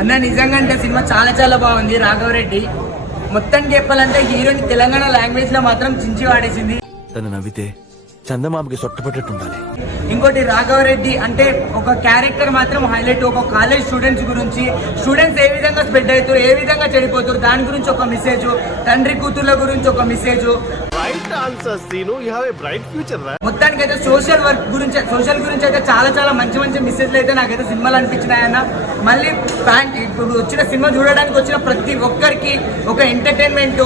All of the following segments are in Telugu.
అన్న నిజంగా అంటే సినిమా చాలా చాలా బాగుంది. రాఘవరెడ్డి మొత్తానికి చెప్పాలంటే హీరోని తెలంగాణ లాంగ్వేజ్ లో మాత్రం చించి వాడేసింది. తను నవ్వితే చందమామకి సొట్టపట్టేట్టు ఉండాలి. ఇంకోటి రాఘవరెడ్డి అంటే ఒక క్యారెక్టర్ మాత్రం హైలైట్. ఒక కాలేజ్ స్టూడెంట్స్ గురించి, స్టూడెంట్స్ ఏ విధంగా స్ప్రెడ్ అవుతారు, ఏ విధంగా చెడిపోతారు, దాని గురించి ఒక మెసేజ్, తండ్రి కూతుర్ల గురించి ఒక మెసేజ్. మొత్తానికి అయితే సోషల్ గురించి అయితే చాలా చాలా మంచి మంచి మెసేజ్లు అయితే నాకైతే సినిమాలు అనిపించినాయన్న. మళ్ళీ ఇప్పుడు వచ్చిన సినిమా చూడడానికి వచ్చిన ప్రతి ఒక్కరికి ఒక ఎంటర్టైన్మెంట్,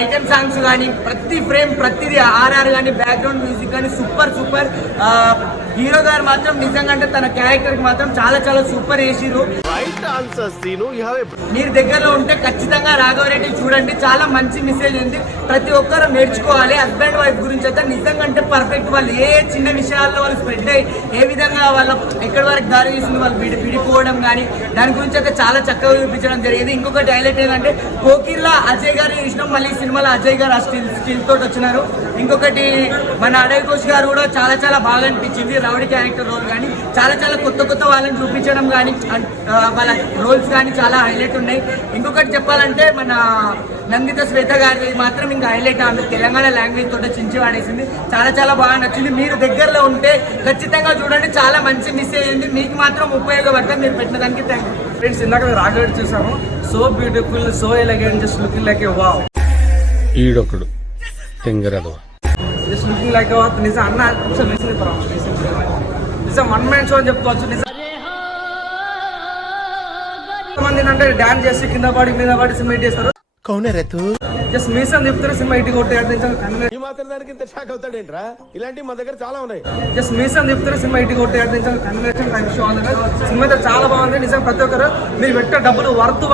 ఐటమ్ సాంగ్స్ కానీ ప్రతి ఫ్రేమ్ ప్రతిదీ ఆర్ఆర్ కానీ బ్యాక్గ్రౌండ్ మ్యూజిక్ కానీ సూపర్ సూపర్. హీరో గారు మాత్రం నిజంగా అంటే తన క్యారెక్టర్ కి మాత్రం చాలా చాలా సూపర్ వేసిరు. మీరు దగ్గరలో ఉంటే ఖచ్చితంగా రాఘవరెడ్డి చూడండి, చాలా మంచి మెసేజ్ ఉంది. ప్రతి ఒక్కరు నేర్చుకోవాలి. హస్బెండ్ వైఫ్ గురించి అయితే నిజంగా అంటే పర్ఫెక్ట్. వాళ్ళు ఏ చిన్న విషయాల్లో వాళ్ళు స్ప్రెడ్ అయ్యి ఏ విధంగా వాళ్ళ ఎక్కడి వరకు దారి తీసింది, వాళ్ళు విడిపోవడం కానీ దాని గురించి అయితే చాలా చక్కగా చూపించడం జరిగింది. ఇంకొకటి హైలైట్ ఏంటంటే పోకిర్లా అజయ్ గారు చూసినాం, మళ్ళీ ఈ సినిమాలో అజయ్ గారు ఆ స్టిల్ తోటి వచ్చినారు. ఇంకొకటి మన అడవి ఘోష్ గారు కూడా చాలా చాలా బాగా అనిపించింది. రౌడీ క్యారెక్టర్ రోల్ కానీ చాలా చాలా కొత్త కొత్త వాళ్ళని చూపించడం కానీ వాళ్ళ రోల్స్ కానీ చాలా హైలైట్ ఉన్నాయి. ఇంకొకటి చెప్పాలంటే మన నందిత శ్వేత గారి మాత్రం ఇంకా హైలైట్. ఆమె తెలంగాణ లాంగ్వేజ్ తోటి చించి వాడేసింది. చాలా చాలా బాగా నచ్చింది. మీరు దగ్గరలో ఉంటే ఖచ్చితంగా చూడండి, చాలా మంచి మెసేజ్ ఉంది. మీకు మాత్రం ఉపయోగపడుతుంది. మీరు పెట్టిన దానికి థ్యాంక్ యూ ఫ్రెండ్స్. ఇందాక రాఘవరెడ్డి చూసాము, so beautiful, so elegant, just looking like a wow. ఈడొకడు తెంగరదవా, just looking like a wow. నిజం అన్న నిజం వన్ మ్యాన్ షో అని చెప్పుకోవచ్చు. నిజం మంది అంటే డాన్స్ చేసి కింద పడి మీద పడి సినిమా చేస్తారు. జస్ట్ మీసం చెప్తారు సినిమా ఇటు కొట్టాడు. ఇలాంటి మా దగ్గర చాలా ఉన్నాయి. జస్ట్ మీసం చెప్తారు సినిమా ఇటు కొట్టాడు. సినిమా అయితే చాలా బాగుంది. నిజం ప్రతి ఒక్కరు మీరు పెట్టే డబ్బులు వర్త్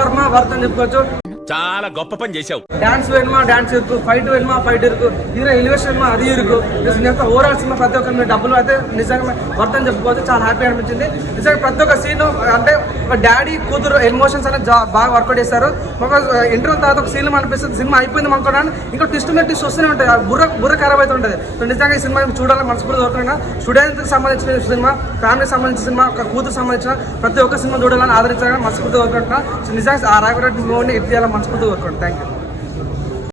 అని చెప్పుకోవచ్చు. చాలా గొప్ప పని చేశావు. డాన్స్ వేనుమా డాన్స్ ఇరుకు, ఫైట్ వేనుమా ఫైట్ ఇరుకు, హీరో ఎలివేషన్ వేనుమా అది ఇరుకు. నిజంగా ఓవరాల్ సినిమా ప్రతి ఒక్కరు మీరు డబ్బులు అయితే నిజంగా వర్త్ అని చెప్పుకోవచ్చు. చాలా హ్యాపీ అనిపించింది. నిజంగా ప్రతి ఒక్క సీన్ అంటే ఒక డాడీ కూతురు ఎమోషన్స్ అనేది బాగా వర్కౌట్ చేస్తారు. ఒక ఇంటర్వ్యూ తర్వాత ఒక సీన్ అనిపిస్తుంది. సినిమా అయిపోయింది అనుకోవడానికి ఇంకో ట్విస్ట్ మీద ట్విస్ట్ వస్తూనే ఉంటుంది. బుర్ర ఖరాబ్ అయితే ఉంటుంది. సో నిజంగా ఈ సినిమా చూడాలని మనస్ఫూర్తి కోరుతున్నా. స్టూడెంట్కి సంబంధించిన సినిమా, ఫ్యామిలీకి సంబంధించిన సినిమా, ఒక కూతురు సంబంధించిన ప్రతి ఒక్క సినిమా చూడాలని ఆదరించాలని మనస్ఫూర్తి కోరుకుంటున్నా. సో నిజంగా ఆ రాఘవరెడ్డి మూవీని ఇది చేయాలని మనస్ఫూర్తి కోరుకుంటున్నాను. Thank you.